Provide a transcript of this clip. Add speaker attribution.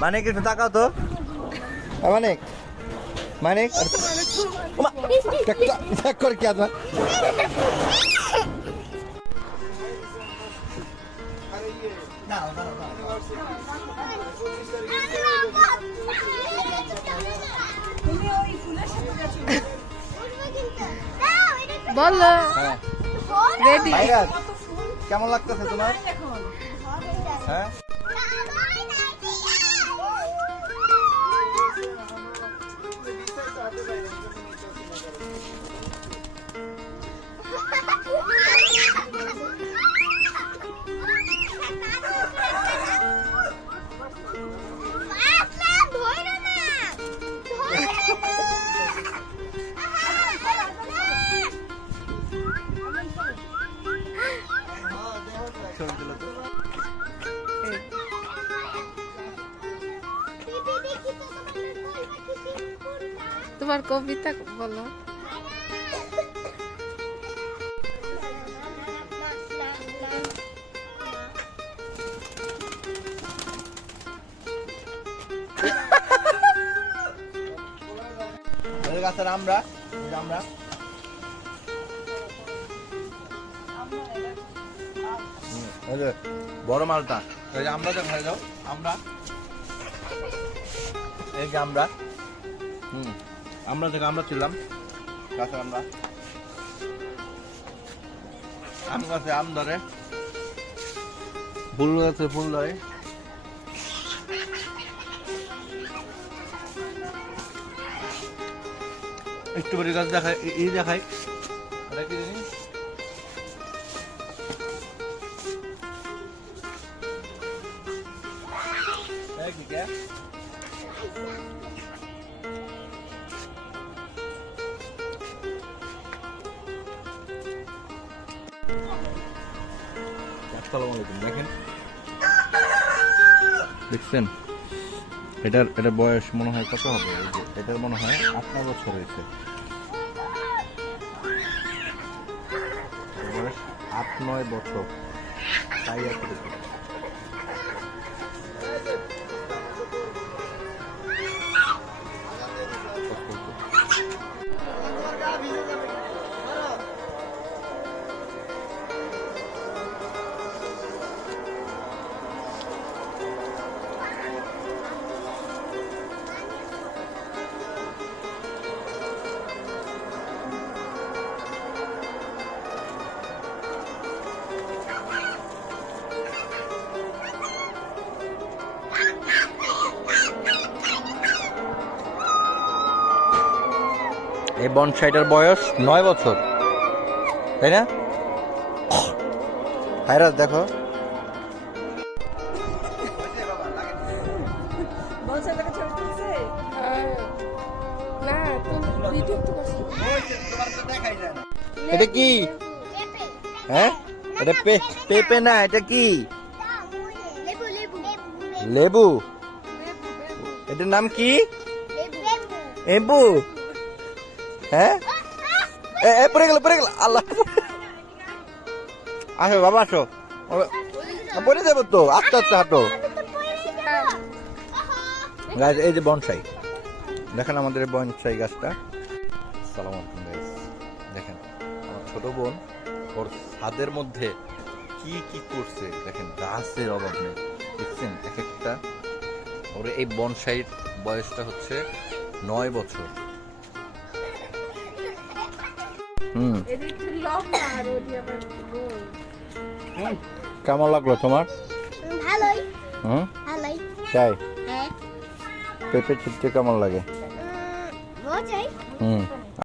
Speaker 1: মানিক একটু তাকাও তো। মানিক মানিক করে কি আদমা
Speaker 2: বলো।
Speaker 1: হ্যাঁ।
Speaker 2: রেডি
Speaker 1: কেমন লাগতেছে তোমার? হ্যাঁ?
Speaker 2: তোমার কবিতা বলো।
Speaker 1: আমরা বড় মালটা। আমরা আমরা। এই যে আমরা। হুম। আমরা থেকে আমরা ছিলাম। গাছে আমরা। আম গাছে আম ধরে। ফুল গাছে ফুল ধরে। স্ট্রবেরি গাছ দেখায় এই দেখায়। জিনিস? কে? আসসালামু আলাইকুম দেখেন। দেখছেন? এটার এটার বয়স মনে হয় কত হবে? এটার মনে হয় আট, নয় বছর হয়েছে। বয়স আট, নয় বছর। তাই আর এই বনসাইটার বয়স নয় বছর। তাই না? হায়রাত দেখো। এটা কি? হ্যাঁ? এটা পে- পেঁপে না এটা কি? লেবু। এটার নাম কি? এবু হ্যাঁ এ পড়ে গেল পড়ে গেল আল্লাহ আসো বাবা আসো পড়ে যাব তো আস্তে আস্তে হাঁটো গাছ এই যে বনসাই দেখেন আমাদের বনসাই গাছটা সালাম আলাইকুম গাইস দেখেন আমার ছোট বোন, ওর ছাদের মধ্যে কি কি করছে? দেখেন গাছের অভাব নেই। দেখছেন, এক একটা। ওর এই বনসাইর বয়সটা হচ্ছে নয় বছর। কেমন লাগল তোমার?
Speaker 3: ভালোই।
Speaker 1: হুম?
Speaker 3: ভালোই।
Speaker 1: তাই
Speaker 3: হ্যাঁ।
Speaker 1: পেঁপে চিপতে কেমন লাগে? হুম।